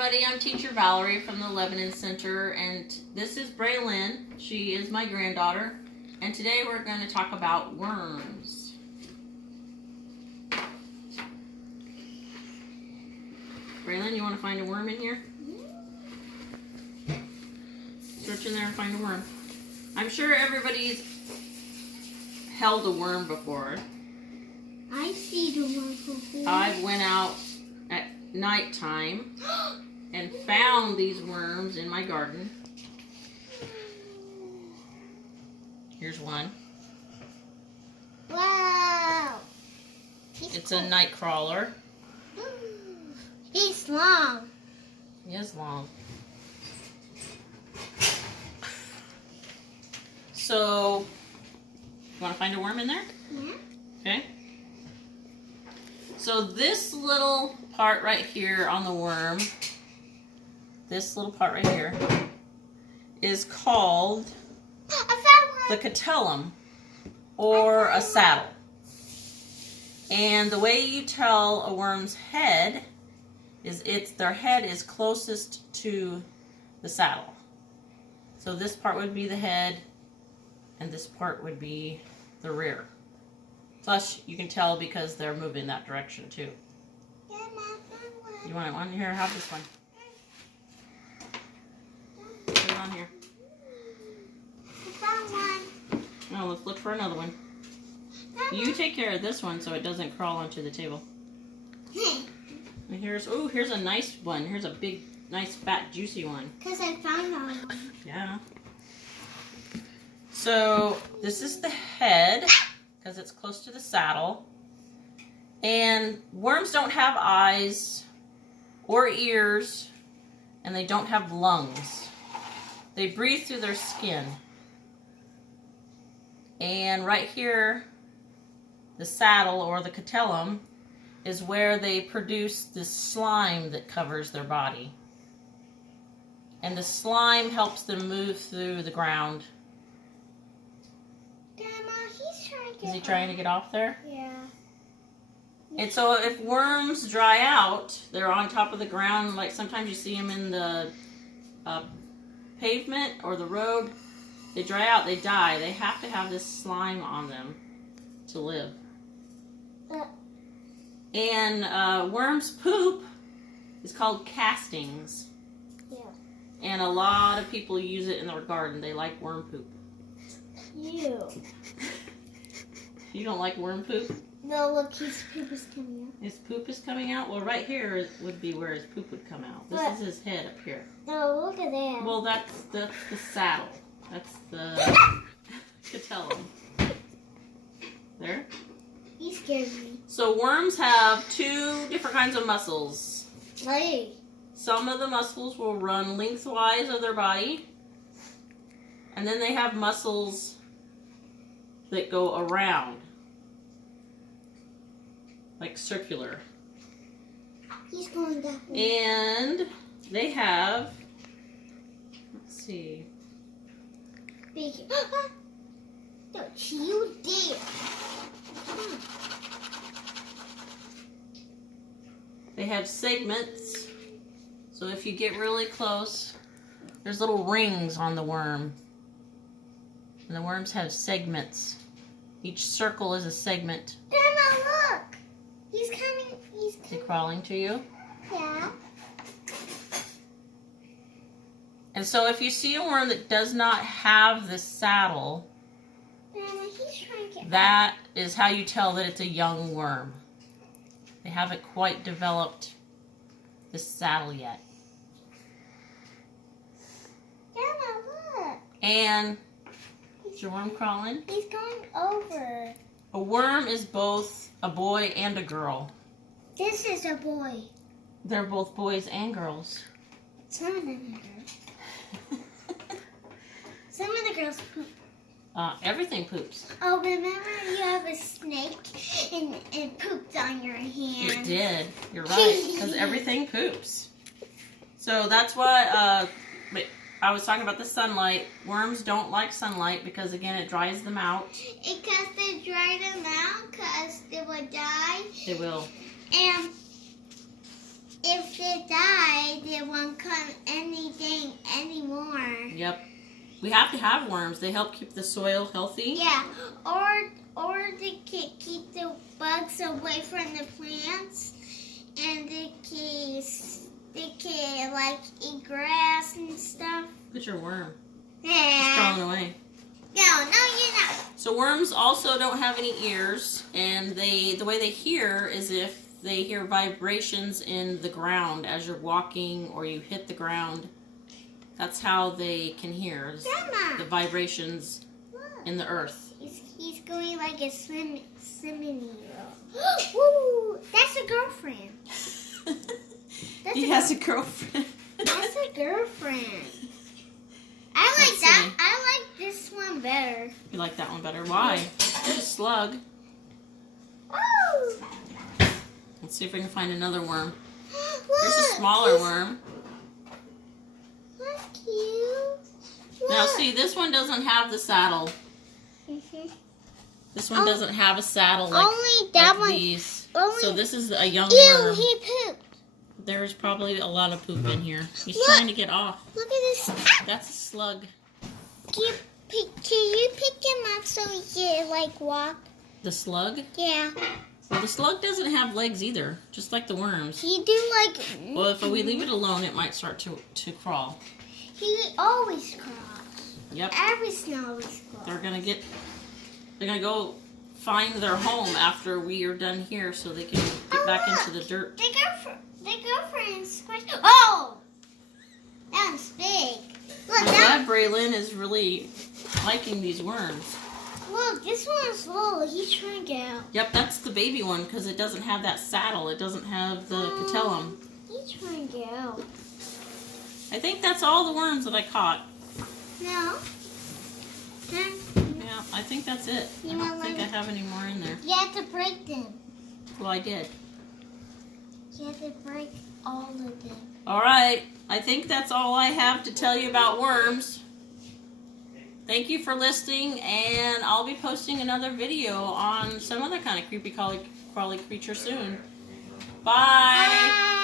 everybody, I'm Teacher Valerie from the Lebanon Center, and this is Braylyn. She is my granddaughter, and today we're going to talk about worms. Braylyn, you want to find a worm in here? Search in there and find a worm. I'm sure everybody's held a worm before. I see the worm before. I went out at nighttime and found these worms in my garden. Here's one. Wow. It's a night crawler. He's long. He is long. So, you want to find a worm in there? Yeah. Okay. So this little part right here on the worm, this little part right here, is called I the catellum, or a saddle. And the way you tell a worm's head is their head is closest to the saddle. So this part would be the head, and this part would be the rear. Plus, you can tell because they're moving that direction too. You want one? Here, have this one. Put it on here. I found one. Now let's look for another one. You take care of this one so it doesn't crawl onto the table. And here's a nice one. Here's a big, nice, fat, juicy one. Because I found one. Yeah. So this is the head because it's close to the saddle. And worms don't have eyes or ears, and they don't have lungs. They breathe through their skin. And right here, the saddle or the catellum is where they produce this slime that covers their body. And the slime helps them move through the ground. Grandma, he's trying to get Is he trying to get off there? Yeah. And so if worms dry out, they're on top of the ground, like sometimes you see them in the pavement or the road. They dry out, they die. They have to have this slime on them to live. And worms' poop is called castings. Yeah. And a lot of people use it in their garden. They like worm poop. You. You don't like worm poop? No, look, his poop is coming out. His poop is coming out? Well, right here would be where his poop would come out. This is his head up here. No, look at that. Well, that's the saddle. That's the catellum. There. He scared me. So worms have two different kinds of muscles. Hey. Some of the muscles will run lengthwise of their body. And then they have muscles that go around. Like circular. He's going that way. And they have, let's see. Big. Don't you dare. They have segments. So if you get really close, there's little rings on the worm. And the worms have segments. Each circle is a segment. Grandma, look. He's coming. He's Is he coming. crawling to you? Yeah. And so if you see a worm that does not have this saddle, Grandma, he's trying to get that is how you tell that it's a young worm. They haven't quite developed this saddle yet. Grandma, look. And is your worm crawling? He's going over. A worm is both a boy and a girl. This is a boy. They're both boys and girls. Some of them are girls. Some of the girls poop. Everything poops. Oh, remember you have a snake and it pooped on your hand. It did. You're right. Because everything poops. So that's why I was talking about the sunlight. Worms don't like sunlight because, again, it dries them out. Because they dry them out because they would die. They will. And if they die, they they won't come anything anymore. Yep. We have to have worms. They help keep the soil healthy. Yeah, or they can keep the bugs away from the plants, and they can like eat grass and stuff. Look at your worm. It's Yeah. crawling away. No, you're not. So worms also don't have any ears, and the way they hear is if they hear vibrations in the ground as you're walking or you hit the ground. That's how they can hear, is the Grandma, vibrations look. in the earth. He's going like a swimming Woo! That's a girlfriend. That's He a has a girlfriend. That's a girlfriend. I like Let's that. see. I like this one better. You like that one better? Why? There's a slug. Oh! Let's see if we can find another worm. Look, There's a smaller worm. Look, cute. Now Look. see, this one doesn't have the saddle. Mhm. This one Oh. doesn't have a saddle like, Only that like one. these. Only. So this is a young Ew, worm. he pooped. There's probably a lot of poop in here. He's Look. trying to get off. Look at this. Ah! That's a slug. Can you pick him up so he can like walk? The slug? Yeah. Well, the slug doesn't have legs either, just like the worms. He do like. Well, if we leave it alone, it might start to crawl. He always crawls. Yep. Every snow always crawls. They're gonna go find their home after we are done here so they can get back into the dirt. They go for and squish. Oh! That one's big. Look, I'm that, glad Braylon is really liking these worms. look, this one's little. He's trying to get out. Yep, that's the baby one because it doesn't have that saddle. It doesn't have the patellum. He's trying to get out. I think that's all the worms that I caught. No. Huh? Yeah, I think that's it. I You don't want think I one? have any more in there. You have to break them. Well, I did. You have to break all of them. All right. I think that's all I have to tell you about worms. Thank you for listening, and I'll be posting another video on some other kind of creepy crawly creature soon. Bye. Bye.